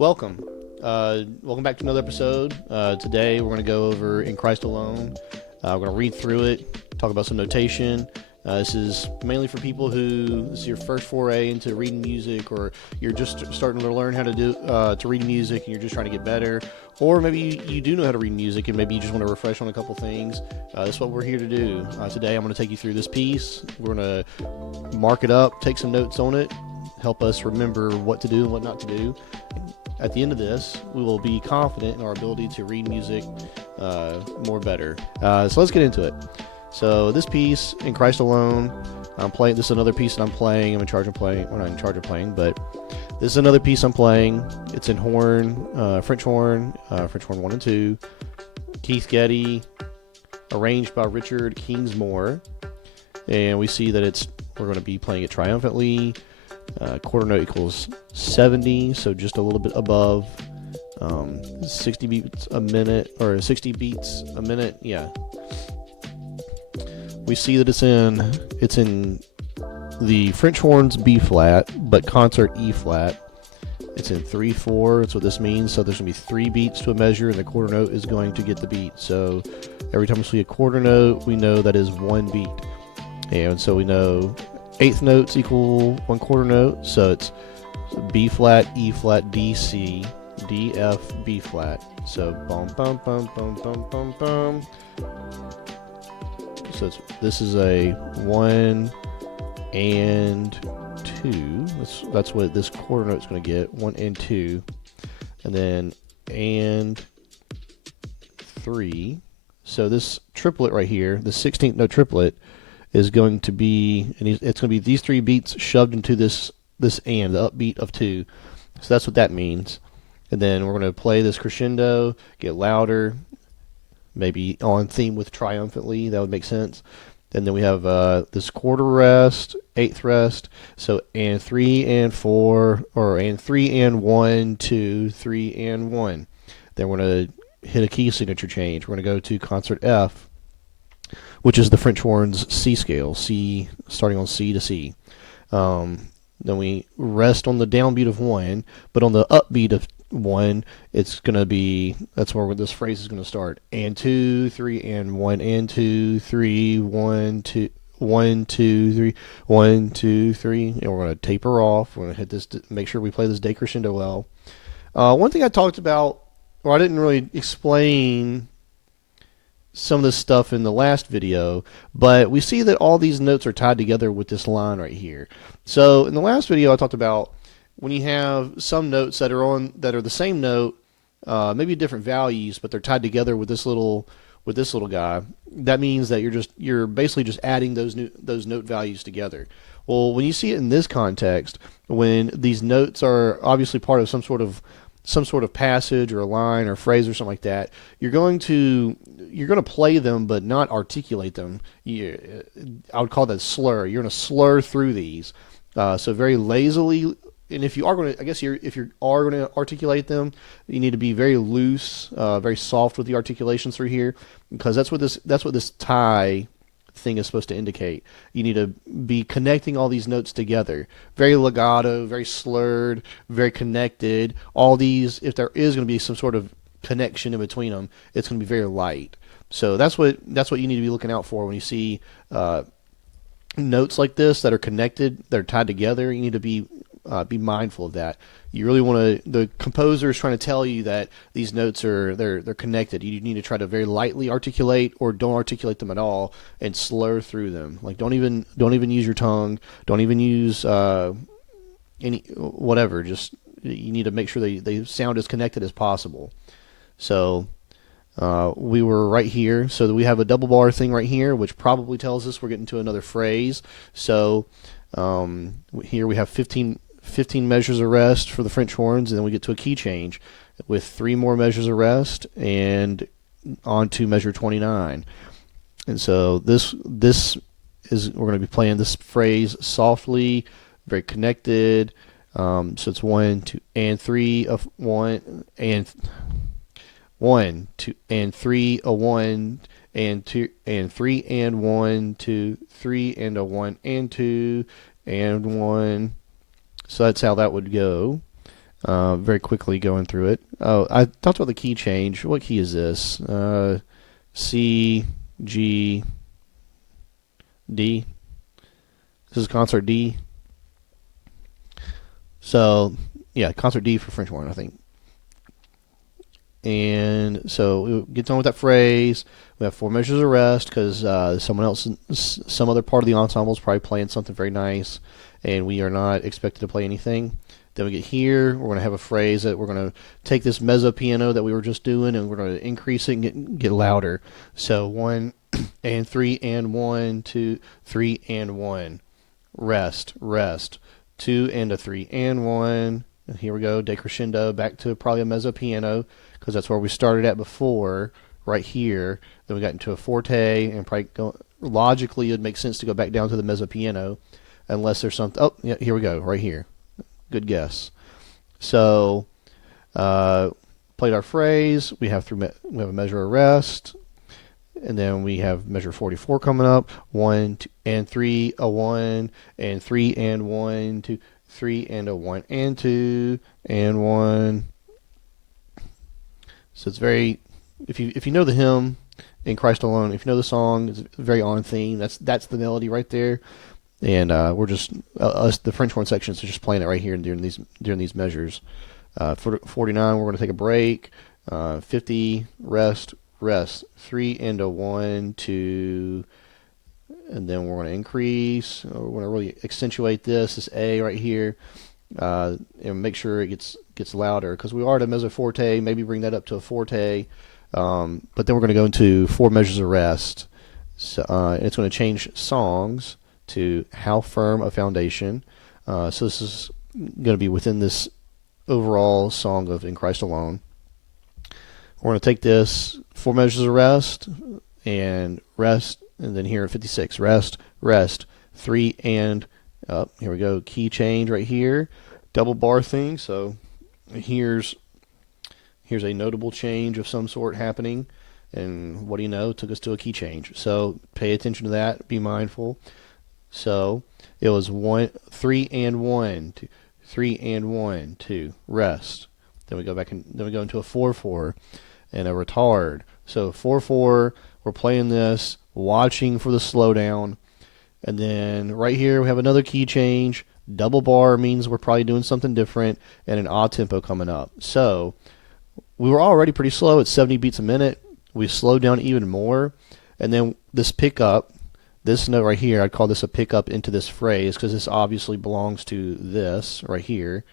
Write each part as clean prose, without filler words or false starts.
Welcome. Welcome back to another episode. Today we're going to go over In Christ Alone. We're going to read through it, talk about some notation. This is mainly for people who this is your first foray into reading music, or you're just starting to learn how to read music and you're just trying to get better, or maybe you do know how to read music and maybe you just want to refresh on a couple things. That's what we're here to do. Today I'm going to take you through this piece. We're going to mark it up, take some notes on it, help us remember what to do and what not to do. At the end of this, we will be confident in our ability to read music more better. So let's get into it. So this piece, In Christ Alone, I'm playing. This is another piece that I'm playing. I'm in charge of playing. We're not in charge of playing, but this is another piece I'm playing. It's in horn, French horn 1 and 2. Keith Getty, arranged by Richard Kingsmore, and we see that we're going to be playing it triumphantly. Quarter note equals 70, so just a little bit above 60 beats a minute, or 60 beats a minute. Yeah. We see that it's in the French horn's B flat, but concert E flat. It's in 3/4. That's what this means. So there's going to be 3 beats to a measure, and the quarter note is going to get the beat. So every time we see a quarter note, we know that is 1 beat. And so we know eighth notes equal 1/4 note. So it's B flat, E flat, D, C, D, F, B flat. So bum, bum, bum, bum, bum, bum, bum. So this is a 1 and 2. That's what this quarter note is going to get. 1 and 2, and then and 3. So this triplet right here, the 16th note triplet, is going to be, and it's going to be these 3 beats shoved into this and the upbeat of 2. So that's what that means. And then we're going to play this crescendo, get louder, maybe on theme with triumphantly. That would make sense. And then we have this quarter rest, 8th rest. So and 3 and 4, or and 3 and 1, 2, 3 and 1. Then we're going to hit a key signature change. We're going to go to concert F, which is the French horn's C scale, C starting on C to C. Then we rest on the downbeat of 1, but on the upbeat of 1, it's going to be, that's where this phrase is going to start. And 2, 3, and 1, and 2, 3, 1, 2, 1, 2, 3, 1, 2, 3. And we're going to taper off. We're going to hit this, make sure we play this decrescendo well. One thing I talked about, or I didn't really explain some of this stuff in the last video, but we see that all these notes are tied together with this line right here. So in the last video I talked about when you have some notes that are the same note, maybe different values, but they're tied together with this little guy. That means that you're basically just adding those note values together. Well, when you see it in this context, when these notes are obviously part of some sort of passage or a line or phrase or something like that, you're going to play them but not articulate them. I would call that slur. You're going to slur through these. So very lazily, and if you are going to articulate them, you need to be very loose, very soft with the articulations through here, because that's what this tie thing is supposed to indicate. You need to be connecting all these notes together. Very legato, very slurred, very connected. All these, if there is going to be some sort of connection in between them, it's going to be very light. So that's what you need to be looking out for when you see notes like this that are connected, that are tied together. You need to be mindful of that. You really want to. The composer is trying to tell you that these notes they're connected. You need to try to very lightly articulate, or don't articulate them at all, and slur through them. Like don't even use your tongue. Don't even use any whatever. Just you need to make sure they sound as connected as possible. So we were right here. So we have a double bar thing right here, which probably tells us we're getting to another phrase. So here we have 15 measures of rest for the French horns, and then we get to a key change with 3 more measures of rest and on to measure 29. And so this is, we're going to be playing this phrase softly, very connected. So it's 1, 2, and 3 of 1, and 1, 2, and 3 a 1, and 2, and 3 and 1, 2, 3 and a 1 and 2 and 1. So that's how that would go. very quickly going through it. Oh, I talked about the key change. What key is this? C, G, D. This is concert D. So, yeah, concert D for French horn, I think. And so it gets on with that phrase. We have 4 measures of rest because someone else, some other part of the ensemble is probably playing something very nice, and we are not expected to play anything. Then we get here. We're going to have a phrase that we're going to take this mezzo piano that we were just doing, and we're going to increase it and get louder. So 1 and 3 and 1, 2, 3 and 1. Rest, rest. 2 and a 3 and 1. And here we go, decrescendo, back to probably a mezzo piano because that's where we started at before, right here. Then we got into a forte, and probably logically it would make sense to go back down to the mezzo piano, unless there's something. Oh, yeah, here we go, right here. Good guess. So, played our phrase. We have a measure of rest, and then we have measure 44 coming up. 1 2, and 3 a 1 and 3 and 1 2 3 and a 1 and 2 and 1. So it's very, if you know the hymn in Christ Alone, if you know the song, it's very on theme. That's the melody right there, and we're just us the French horn sections are just playing it right here during these measures. For 49, we're going to take a break. 50, rest, rest. 3 and a 1 2, and then we're going to increase. We're going to really accentuate this A right here. And make sure it gets louder because we are at a mezzo forte. Maybe bring that up to a forte, but then we're going to go into 4 measures of rest. So it's going to change songs to how firm a foundation. So this is going to be within this overall song of In Christ Alone. We're going to take this 4 measures of rest, and then here at 56, rest, rest, 3 and up. Here we go, key change right here, double bar thing. So here's a notable change of some sort happening, and what do you know? It took us to a key change. So pay attention to that. Be mindful. So it was 3 and 1 2, 3 and 1 2, rest. Then we go back and then we go into a 4/4 and a retard. So 4/4. We're playing this, watching for the slowdown. And then right here we have another key change. Double bar means we're probably doing something different, and an odd tempo coming up. So we were already pretty slow at 70 beats a minute. We slowed down even more. And then this pickup, this note right here, I'd call this a pickup into this phrase because this obviously belongs to this right here.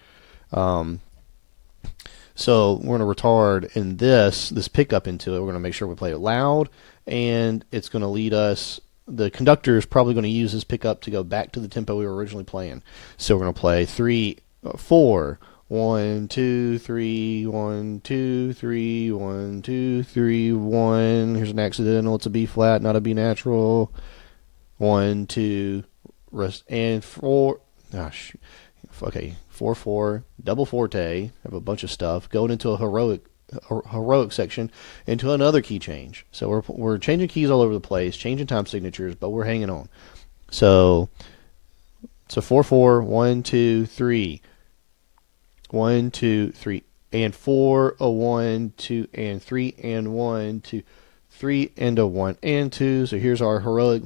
So we're going to retard in this pickup into it. We're going to make sure we play it loud, and it's going to lead us. The conductor is probably going to use this pickup to go back to the tempo we were originally playing. So we're going to play 3, 4, 1, 2, 3, 1, 2, 3, 1, 2, 3, 1. Here's an accidental. It's a B flat, not a B natural. 1, 2, rest, and 4. Gosh, okay, 4/4, double forte. Have a bunch of stuff going into a heroic section, into another key change. So we're changing keys all over the place, changing time signatures, but we're hanging on. So 4/4, 1 2 3, 1 2 3, and 4 a 1 2 and 3 and 1 2, 3 and a 1 and 2. So here's our heroic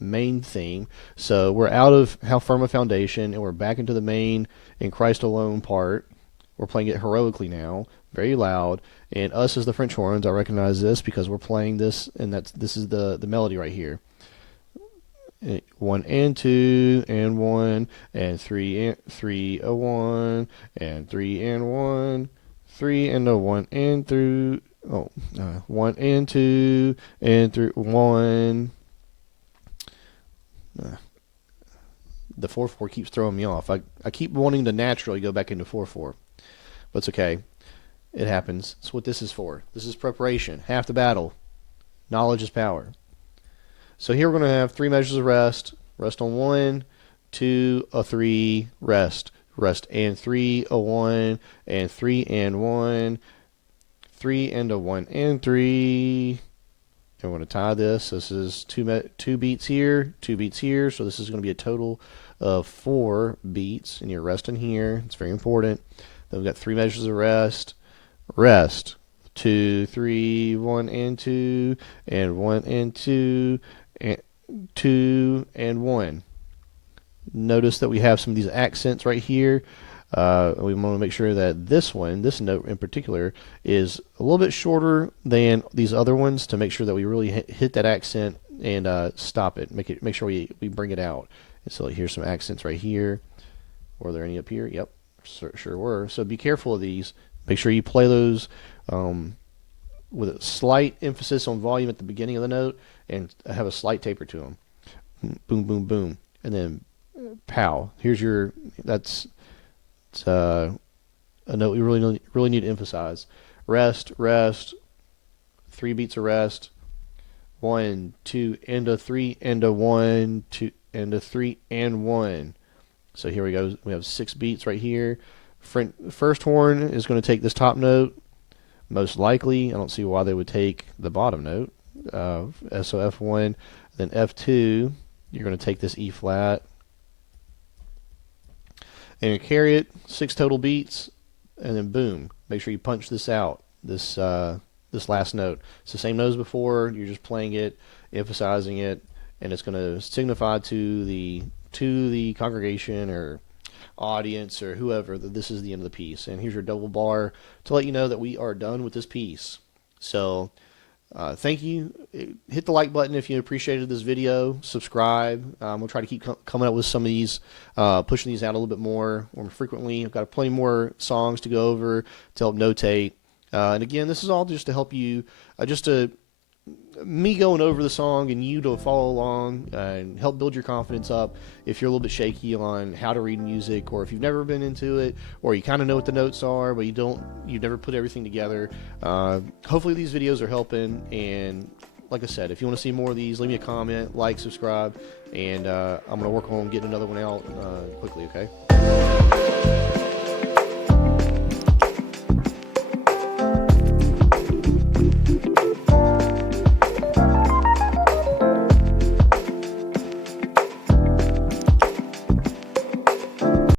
main theme. So we're out of how firm a foundation, and we're back into the main In Christ Alone part. We're playing it heroically now, very loud. And us as the French horns, I recognize this because we're playing this, and this is the melody right here. 1 and 2 and 1 and 3 and 3 a 1 and 3 and 1, 3 and a 1 and through 1 and 2 and through 1. The 4/4 keeps throwing me off. I keep wanting to naturally go back into 4/4, but it's okay. It happens. That's what this is for. This is preparation. Half the battle. Knowledge is power. So here we're going to have 3 measures of rest. Rest on 1, 2, a 3, rest. Rest and 3, a 1, and 3 and 1, 3 and a 1 and 3. And we're going to tie this. This is two beats here, 2 beats here. So this is going to be a total of 4 beats. And you're resting here. It's very important. Then we've got 3 measures of rest, rest, 2, 3, 1 and 2, and 1 and 2, and 2 and 1. Notice that we have some of these accents right here. We want to make sure that this note in particular, is a little bit shorter than these other ones to make sure that we really hit that accent and stop it. Make sure we bring it out. And so here's some accents right here. Were there any up here? Yep, sure were. So be careful of these. Make sure you play those with a slight emphasis on volume at the beginning of the note and have a slight taper to them. Boom, boom, boom. And then pow. Here's your, that's a note we really need to emphasize. Rest, rest, 3 beats of rest. 1, 2, and a 3, and a 1, 2, and a 3, and 1. So here we go. We have 6 beats right here. First horn is going to take this top note. Most likely, I don't see why they would take the bottom note. So F1, then F2, you're going to take this E flat. And you carry it, 6 total beats, and then boom. Make sure you punch this out, this last note. It's the same note as before. You're just playing it, emphasizing it, and it's going to signify to the congregation or audience or whoever that this is the end of the piece. And here's your double bar to let you know that we are done with this piece. So thank you. Hit the like button if you appreciated this video. Subscribe. We'll try to keep coming up with some of these, pushing these out a little bit more frequently. I've got plenty more songs to go over to help notate. And again, this is all just to help you, me going over the song and you to follow along and help build your confidence up if you're a little bit shaky on how to read music, or if you've never been into it, or you kind of know what the notes are but you've never put everything together. Hopefully these videos are helping, and like I said, if you want to see more of these, leave me a comment, like, subscribe, and I'm going to work on getting another one out quickly, okay?